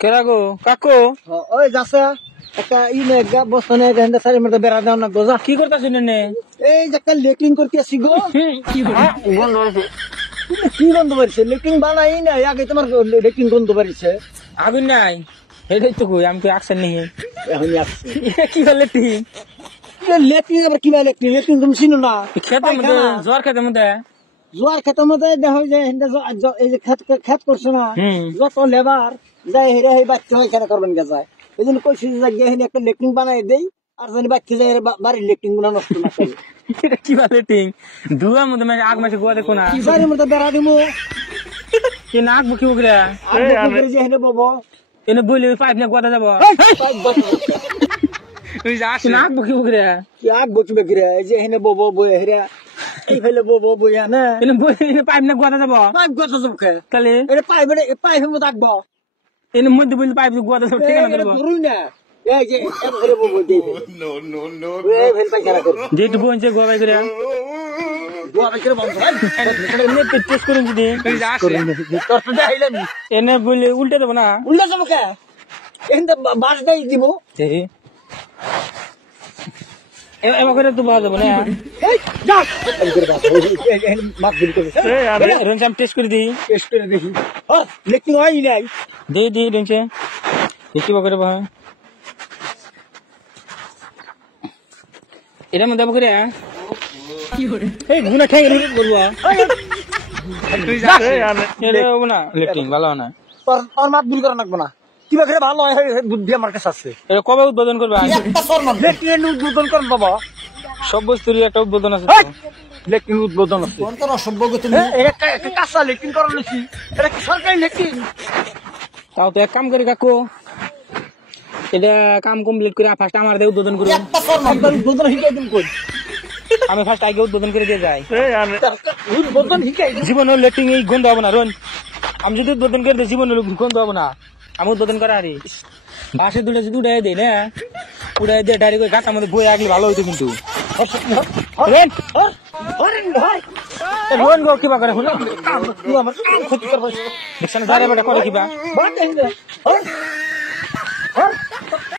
কেরা গো কাকু ওই যাচ্ছে একটা বসনে সারি মধ্যে বেড়া দেওয়া না গোজা কি করতেছেন নে এই যে একটা লেট্রিন করতে আসি গো বন্ধ হয়েছে কি গন্ধ বাড়ছে লেট্রিন বানাই না আগে তোমার লেট্রিন গন্ধ বাড়ছে আগুন নাই এটাই তো কই আমি তো আকছেন নেই এখনই আসছে কি হলে ঠিক লেট্রিন আবার কি লেট্রিন লেট্রিন তুমি চিনো না খেতের মধ্যে জ্বর খেতের মধ্যে জোয়ার খেতের মধ্যে দেখা যায় এই যে খেত করছে না যত লেবার যাই হেরে এই বাচ্চা এখানে করবেন গে যায় এই জন্য কইছি যে গিয়ে একটা লেট্রিন বানাই দেই আর জানি বাচ্চা যায় বাড়ির লেট্রিন গুলো নষ্ট না করে কি বলে ঠিক ধুয়ার মধ্যে মানে আগ মাসে গোয়া দেখো না বাড়ির মধ্যে বেড়া দিমু কি নাক বুকি উগরে আর যে হেনে ববো এনে বইলে পাইপ না গোয়া যাব তুই যাস নাক বুকি উগরে কি আগ বচবে গিরে এই যে হেনে ববো বই হেরে এই ফেলে ববো বইয়া না এনে বইলে পাইপ না গোয়া যাব পাইপ গছ জমকে তাহলে এটা পাইপের মধ্যে রাখবো এনে মধ্যে বইলে পাইপ গোয়া যাব ঠিক না দেব ধরুই না এই যে এবারে ববো দেই নো এই ফেল পাইকারা কর যে তো বইছে গোয়া বাই করে গোয়া বাই করে বন্ধ ভাই এনে টেস্ট করুন যদি তুই যাস তোর তো দেখাইলাম এনে বইলে উল্টে দেব না উল্টা জমকে এন্ড বাস দেই দিব এবার করে তো বাজা যাবে না এই যা মাছ দিল করে রঞ্জাম টেস্ট করে দিই টেস্ট করে দেখি লেকিন হয় নাই দি রঞ্জে দেখি করে ভাই এটা মধ্যে করে এই গুনা ঠ্যাং রিড করব তুই যা এরে না লেটিং ভালো না তোর মাছ ভুল করা লাগবে না কিবা করে ভালো হয় বুদ্ধি আমার কাছে আছে এটা কবে উদ্বোধন করবে একটা শর্মা লেটিন উদ্বোধন করব বাবা সব বস্তুরই একটা উদ্বোধন আছে লেটিন উদ্বোধন আছে কোন তোর অসভ্য তুমি একটা কাঁচা লেটিন করা লইছি এটা কি সরকারি লেটিন তাও তো এক কাম করি কাকু এটা কাম কমপ্লিট করে ফার্স্ট আমার দে উদ্বোধন করব একটা শর্মা উদ্বোধন হিকাই দিম কই আমি ফার্স্ট আগে উদ্বোধন করে দিয়ে যাই উদ্বোধন হিকাই জীবন লেটিং এই গন্ধ হবে না রন আমি যদি উদ্বোধন করে দিই জীবন গন্ধ হবে না আমি উদ্বোধন করা আরে বাসে দুটো যদি উড়াই দেয় না উড়াই দিয়ে ডাইরেক্ট ওই গাটার মধ্যে বয়ে আগলে ভালো হইতো কিন্তু রোন গো কিবা করে শুনো আমার ক্ষতি করবো দেখছেন করে কিবা